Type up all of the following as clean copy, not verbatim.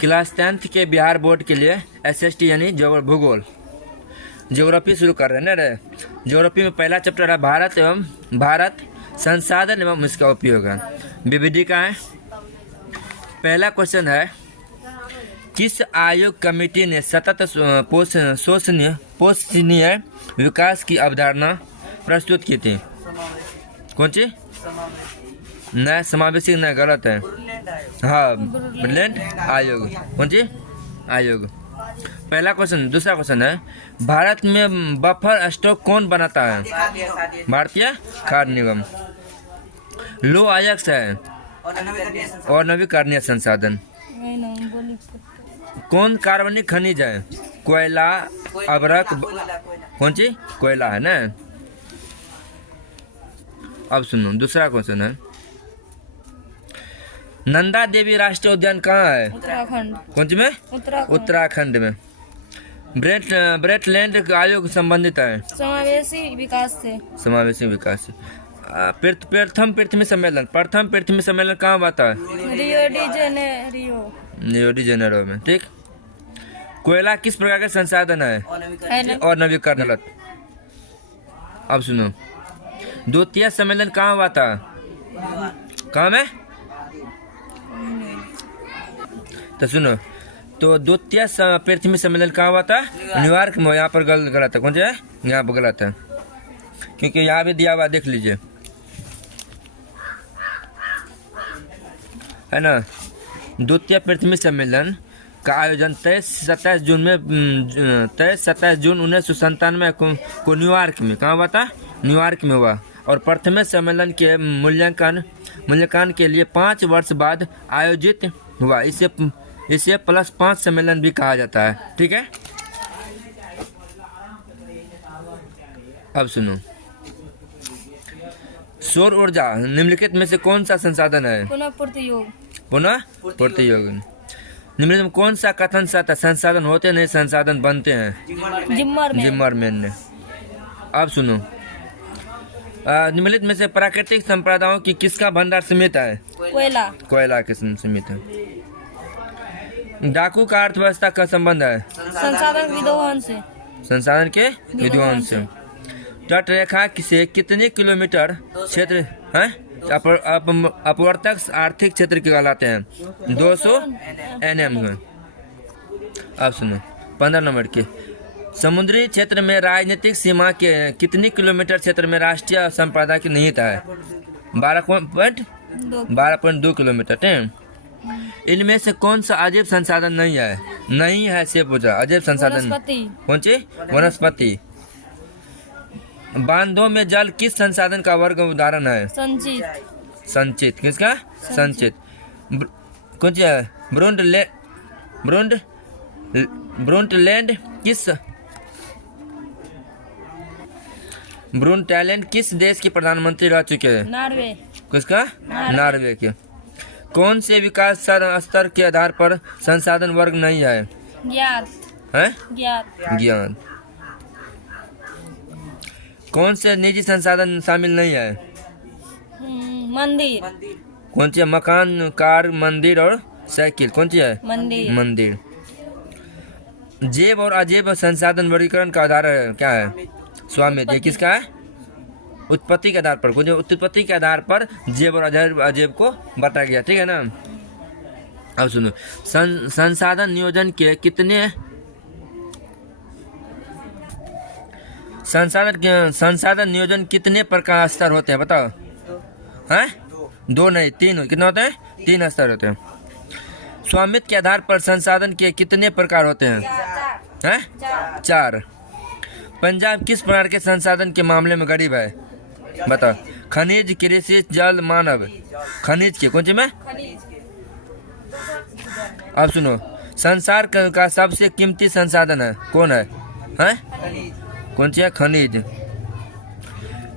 Class 10th के Bihar board के लिए SST यानी भूगोल ज्योग्राफी शुरू कर रहे हैं ना रे। ज्योग्राफी में पहला चैप्टर है भारत संसाधन एवं इसका उपयोग है। विविधि का है। पहला क्वेश्चन है, किस आयोग कमेटी ने सतत पोषणीय विकास की अवधारणा प्रस्तुत की थी? कौन सी? न समावेशी, न गलत है। हाँ, ब्रुलैंड आयोग। कौन सी? आयोग। पहला क्वेश्चन। दूसरा क्वेश्चन है, भारत में बफर स्टॉक कौन बनाता है? भारतीय खाद्य निगम। लो आयक्स है और नवीकरणीय संसाधन। कौन कार्बनिक खनिज है? कोयला, अभ्रक। कौन सी? कोयला है ना। अब सुनो, दूसरा क्वेश्चन है, नंदा देवी राष्ट्रीय उद्यान कहाँ है? उत्तराखंड। कौन सी में? उत्तराखंड में। ब्रेटलैंड आयोग संबंधित है समावेशी विकास से। समावेशी विकास से। प्रथम पृथ्वी सम्मेलन कहाँ हुआ था? रियो डी जेनेरो में। ठीक। कोयला किस प्रकार का संसाधन है और नवीकरण? अब सुनो, द्वितीय सम्मेलन कहाँ हुआ था? कहाँ में? तो सुनो, तो द्वितीय पृथ्वी सम्मेलन कहाँ हुआ था? न्यूयॉर्क में। यहाँ पर गलत है। कौन सा है? यहाँ पर गलत है, क्योंकि यहाँ भी दिया हुआ, देख लीजिए, है ना। द्वितीय पृथ्वी सम्मेलन का आयोजन 23-27 जून 1997 को न्यूयॉर्क में, कहाँ हुआ था? न्यूयॉर्क में हुआ। और प्रथम सम्मेलन के मूल्यांकन के लिए 5 वर्ष बाद आयोजित हुआ। इसे +5 सम्मेलन भी कहा जाता है। ठीक है। अब सुनो, सौर ऊर्जा निम्नलिखित में से कौन सा संसाधन है? पुनः पूर्ति योग। निम्नलिखित में कौन सा कथन सत्य? संसाधन होते नहीं, संसाधन बनते हैं। जिम्मरमैन ने। अब सुनो, निम्नलिखित में से प्राकृतिक संपदाओं की किसका भंडार सीमित है? कोयला के सीमित है। डाकू का अर्थव्यवस्था का संबंध है संसाधन के विद्वान से। तट रेखा से कितने किलोमीटर क्षेत्र है अपवर्तक आर्थिक क्षेत्र कहलाते हैं? 200 NM में। अब सुनो, 15 नंबर के, समुद्री क्षेत्र में राजनीतिक सीमा के कितने किलोमीटर क्षेत्र में राष्ट्रीय संप्रदा की निहित है? 12.2 किलोमीटर। ठीक। इनमें से कौन सा अजैव संसाधन नहीं है? से पूछा। अजैव संसाधन कौन सी? वनस्पति। बांधों में जल किस संसाधन का वर्ग उदाहरण है? संचित। किसका? संचित। कौन सी है? ब्रुंटलैंड किस देश के प्रधानमंत्री रह चुके हैं? नॉर्वे। किसका? नॉर्वे के। कौन से विकास स्तर के आधार पर संसाधन वर्ग नहीं है? ज्ञात। कौन से निजी संसाधन शामिल नहीं है? मंदिर। कौन सी है? मकान, कार, मंदिर और साइकिल। कौन सी है? मंदिर। जैव और अजैव संसाधन वर्गीकरण का आधार क्या है? स्वामित्व। ये किसका है? उत्पत्ति के आधार पर। कुछ उत्पत्ति के आधार पर जैव और अजैव को बांटा गया। ठीक है ना। अब सुनो, संसाधन नियोजन के कितने संसाधन नियोजन कितने प्रकार स्तर होते हैं? बताओ। हैं? 2 नहीं, 3। कितने होते हैं? 3 स्तर होते हैं। स्वामित्व के आधार पर संसाधन के कितने प्रकार होते हैं? 4। पंजाब किस प्रकार के संसाधन के मामले में गरीब है? बताओ। खनिज, कृषि, जल, मानव। खनिज के। कौन सी में? अब सुनो, संसार का सबसे कीमती संसाधन है कौन है? कौन सी है? खनिज।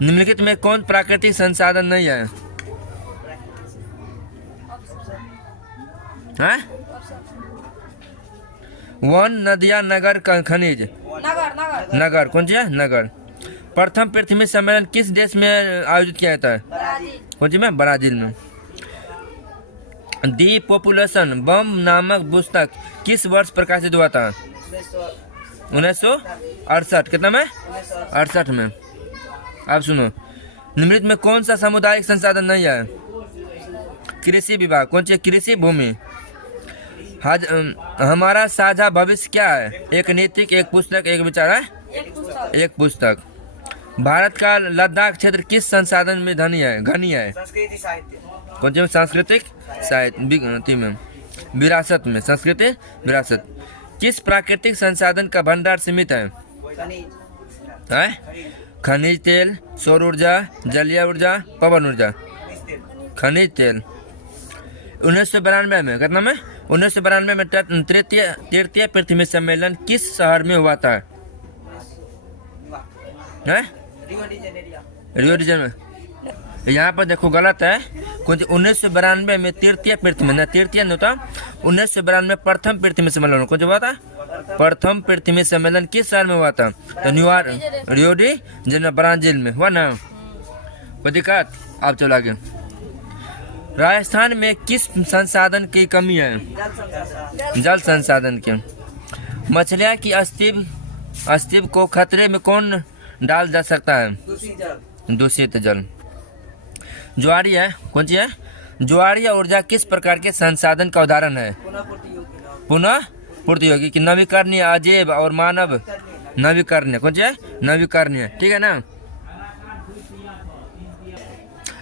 निम्नलिखित में कौन प्राकृतिक संसाधन नहीं है? वन, नदियाँ, नगर, खनिज। नगर। कौन सी है? नगर। प्रथम पृथ्वी सम्मेलन किस देश में आयोजित किया जाता है? कौन सी में? ब्राजील में। दी पॉपुलेशन बम नामक पुस्तक किस वर्ष प्रकाशित हुआ था? 1968। कितना में? 68 में। अब सुनो, निम्नलिखित में कौन सा सामुदायिक संसाधन नहीं है? कृषि विभाग। कौन सी? कृषि भूमि। हमारा साझा भविष्य क्या है? एक नीति, एक पुस्तक, एक विचार है? एक पुस्तक। भारत का लद्दाख क्षेत्र किस संसाधन में घनी है? संस्कृति साहित्य। कौन सी? सांस्कृतिक साहित्य में, विरासत में, संस्कृति विरासत। किस प्राकृतिक संसाधन का भंडार सीमित है? खनिज तेल, सौर ऊर्जा, जलीय ऊर्जा, पवन ऊर्जा। खनिज तेल। 1992 में, कितना में? 1992 में तृतीय पृथ्वी सम्मेलन किस शहर में हुआ था? Rio de Janeiro. यहाँ पर देखो गलत है। कौन सी? 1992 में तृतीय पृथ्वी में, तृतीय नहीं था, 1992 में प्रथम पृथ्वी सम्मेलन कौन सा हुआ था? प्रथम पृथ्वी सम्मेलन किस शहर में हुआ था? तो New York, Rio de Janeiro, Brazil में हुआ ना। कोई दिक्कत? आप चलो आगे। राजस्थान में किस संसाधन की कमी है? जल संसाधन की। मछलियाँ की अस्तित्व को खतरे में कौन डाल जा सकता है? दूषित जल। ज्वारी है। कौन सी है? ज्वारीय ऊर्जा किस प्रकार के संसाधन का उदाहरण है? पुनः पूर्ति योगी की नवीकरणीय, अजैव और मानव नवीकरणीय। कौन सी है? नवीकरणीय। ठीक है ना।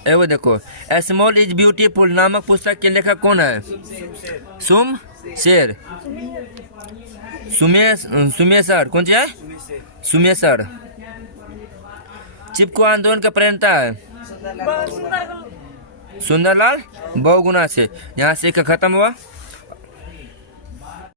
एवं देखो, ए स्मॉल इज ब्यूटीफुल नामक पुस्तक के लेखक कौन है? सुमेशर। सुमेशर। कौन सी है? सुमेशर। चिपको आंदोलन का प्रणेता है? सुंदरलाल बहुगुणा से। यहाँ से खत्म हुआ।